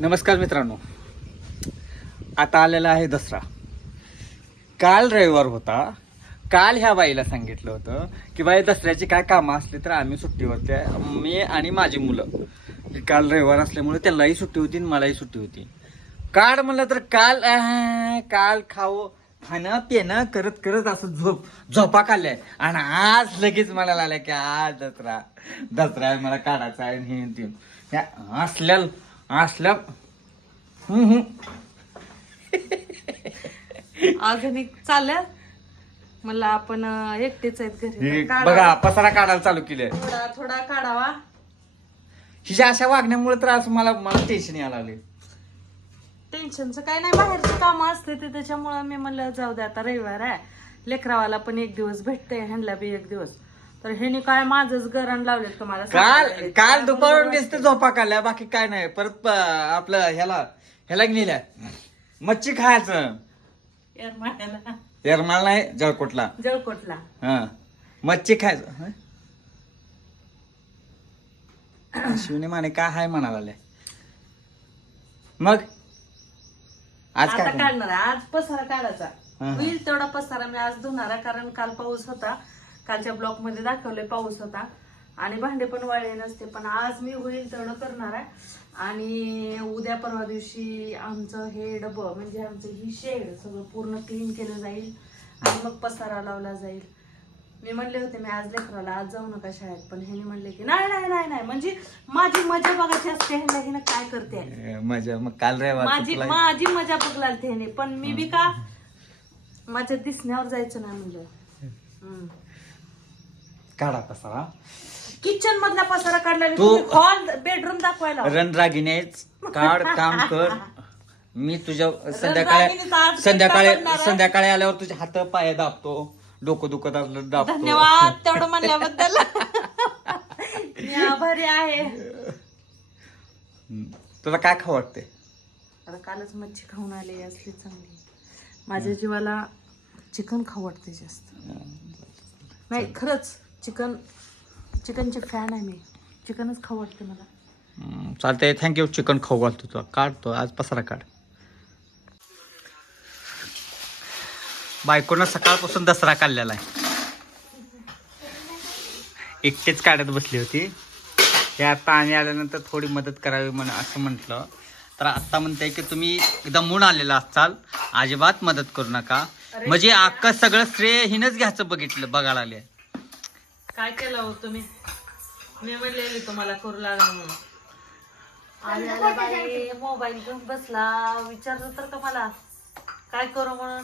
नमस्कार मित्रांनो. आता आलेला आहे दसरा. काल रविवार होता. काल ह्या बाईला सांगितलं होतं की बाई दसऱ्याची काय कामं असली तर आम्ही सुट्टीवरती मी आणि माझी मुलं. काल रविवार असल्यामुळे त्यालाही सुट्टी होती आणि मलाही सुट्टी होती. काल म्हणलं तर काल काल खाऊ खाणं पिणं करत करत असं झोप झोपा काढलाय आणि आज लगेच म्हणायला आलाय की आज दसरा दसरा मला काढायचा आहे हे असल्या असल्या हम्म, हम्म. मला आपण अं, एकटेच आहेत घरी. हे. बघा पसारा काढायला चालू केलंय. थोडा थोडा काढावा. हिच्या अशा वागण्यामुळे तर असं मला मला टेन्शन यायला लागले टेन्शनचं काय नाही. बाहेरची कामं असते ते त्याच्यामुळं मी म्हणलं जाऊ दे आता रविवार आहे. लेकरावाला पण एक दिवस भेटते ह्यांना बी एक दिवस. तर ह्याने काय माझंच गरण लावले तुम्हाला काल सांगायला. काल दुपारून दिसते झोपा काढल्या बाकी काय नाही. परत प- आपलं ह्याला ह्याला नेल्या. मच्छी खायचं. येरमाळ्याला. येरमाळ नाही जळकोटला. जळकोटला. हा. मच्छी खायचं. हं? शिवने माने काय हाय म्हणाला मग? आज आता काय? काढणार आहे. आज पसारा काढायचा. हा. होईल तेवढा पसारा. मी आज धुणार आहे कारण काल पाऊस होता. कालच्या ब्लॉकमध्ये दाखवले पाऊस होता. आणि भांडे पण वाळले नसते पण आज मी होईल तेवढं करणार आहे. आणि उद्या परवा दिवशी आमचं हे डबं म्हणजे आमचं ही शेड सगळं पूर्ण क्लीन केलं जाईल आणि मग पसारा लावला जाईल. मी म्हणले होते मी आज लेकराला आज जाऊ नका शाळेत पण ह्याने म्हणले की नाही नाही नाही नाही. म्हणजे माझी मजा बघायची असते ह्यांना हिनं काय करते मजा मग काल रविवार माझी माझी मजा बघलाल त्याने पण मी बी का माझ्या दिसण्यावर जायचं नाही म्हणलं. काढा पसारा. किचन मधला पसारा काढला तू- हॉल बेडरूम दाखवायला. रणरागिनेच काढ काम कर. मी तुझ्या रणरागिणीचा संध्याकाळी आज संध्याकाळी आहे. संध्याकाळी आल्यावर तुझे हात पाय दाबतो. डोकं दुखत असलं दाबतो. धन्यवाद तेवढं म्हणल्याबद्दल. मी आभारी आहे. हम्म. तुला काय खाऊ वाटते आता कालच मच्छी खाऊन आले असली चांगली. माझ्या जीवाला चिकन खाऊ वाटते जास्त. नाही खरंच. चिकन चिकनचे फॅन आहे मी. चिकनच खाऊ वाटते मला. चालतंय. थँक्यू चिकन खाऊ घालतो तुला. काढतो आज पसारा काढ. बायकोनं सकाळपासून दसरा काढलेला आहे. एकटेच काढत बसली होती. हे आता आणि आल्यानंतर थोडी मदत करावी म्हणून असं म्हटलं. तर आता म्हणते की तुम्ही दमून आलेला असाल. अजिबात मदत करू नका. म्हणजे अख्खं सगळं श्रेय हिनच घ्यायचं बघितलं बघायला लागले काय केलं हो तुम्ही? मी म्हणलेली तुम्हाला करू लागला म्हणून. बाई मोबाईल घेऊन बसला. विचारलं तर का मला काय करू म्हणून?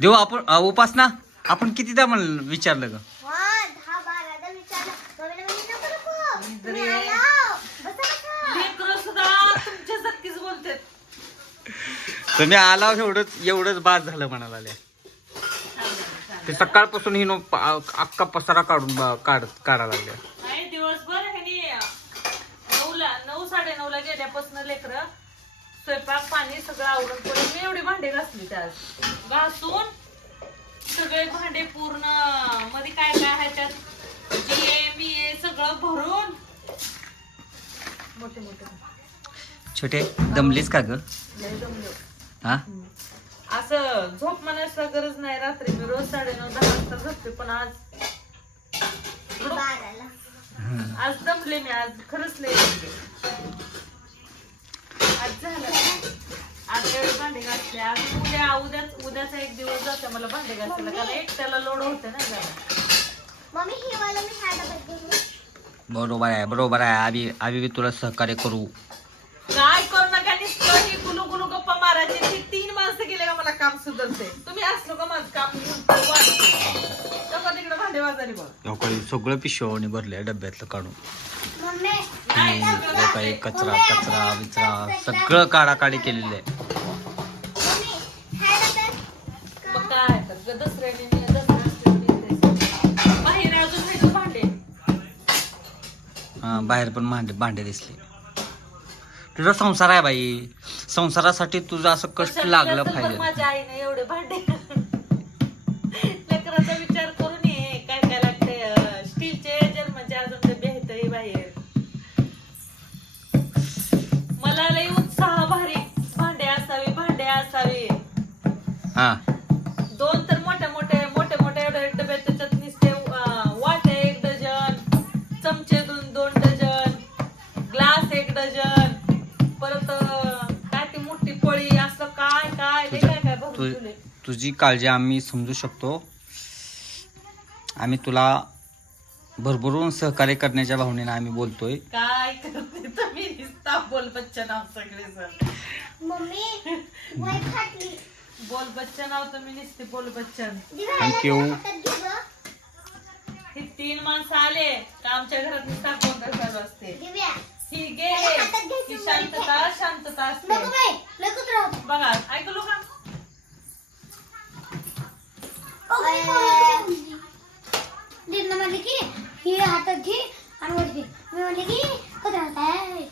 देऊ आपण अ, उपासना आपण कितीदा म्हणलं विचारलं ग? लेकरं सुद्धा तुमच्यासारखीच बोलते तुम्ही आला एवढंच एवढंच बाद झालं म्हणाला. ते सकाळपासून ही नो- प- अख्खा पसारा काढून बा- काढ काढायला लागल्या. नाही दिवसभर ह्यानी नऊला नऊ साडे नऊला गेल्यापासून लेकर स्वयंपाक पाणी सगळं आवरून मी एवढी भांडे घासली त्यात. घासून सगळे भांडे पूर्णमध्ये काय काय आहे त्यात? जिये बिये सगळं भरून. मोठे मोठे. छोटे दमलीस का ग? लय दमलो. हा? असं झोप म्हणायची गरज नाही रात्री. मी रोज साडे नऊ दहा वाजता झोपते पण आज आज दमले मी आज खरंच लय आज झालं आज एवढे भांडे घासले. आज उद्या उद्याच उद्याचा एक दिवस जाते मला भांडे घासायला. कारण एक त्याला लोड होते ना जरा. बरोबर आहे बरोबर आहे. आम्ही आम्ही बी तुला सहकार्य करू. मला काम सुधरते तुम्ही असलो का माझं काम वाढते. तिकडे भांडे बघ. सगळं पिशवाने भरले डब्यातलं काढून. मम्मी. नाही, सगळं काही कचरा कचरा विचरा सगळं काढाकाढी केलेलं आहे. मम्मी हा डब्यात मग काय आहे तर ग दसऱ्याने मी दसऱ्या असते मी ते- बाहेर अजून भेटू भांडे? हा, बाहेर पण भांडे भांडे दिसले. तुझा संसार आहे बाई. संसारासाठी तुझं असं कष्ट लागलं पाहिजे. माझ्या आईने एवढे भांडे लेकराचा विचार काय काय मला उत्साह भारी. भांडे भांडे हा. तु-. तुझी काळजी आम्ही समजू शकतो. आम्ही तुला भरभरून सहकार्य करण्याच्या भावनेनं आम्ही बोलतोय. काय करते तुम्ही नुसता बोल बच्चन नाव सगळे सर मम्मी फाटली बोल बच्चन नाव तुम्ही नुसते बोल बच्चन. गं. हे तीन माणसं आले का आमच्या घरात नुसता गोंधळ चालू असते? दिव्या ही गेले ही शांतता शांतता असते. बघा ऐकलो का दिदीनं म्हणले की ही हातात घे आणि वर घे. मी म्हणले की कधी हात आहे?